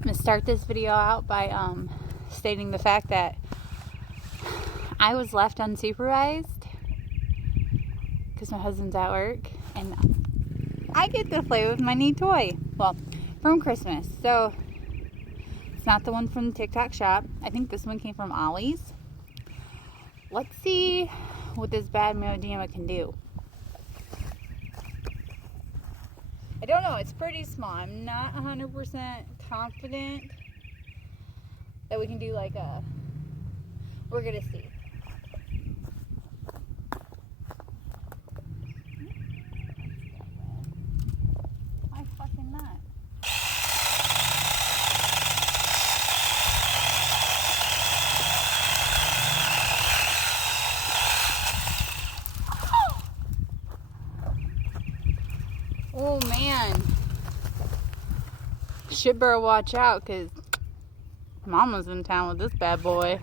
I'm going to start this video out by stating the fact that I was left unsupervised because my husband's at work and I get to play with my new toy. Well, from Christmas. So it's not the one from the TikTok shop. I think this one came from Ollie's. Let's see what this bad Modema can do. I don't know, it's pretty small. I'm not 100% confident that we can do like a, we're gonna see. Why fucking not? Oh man, shit better watch out because Mama's in town with this bad boy.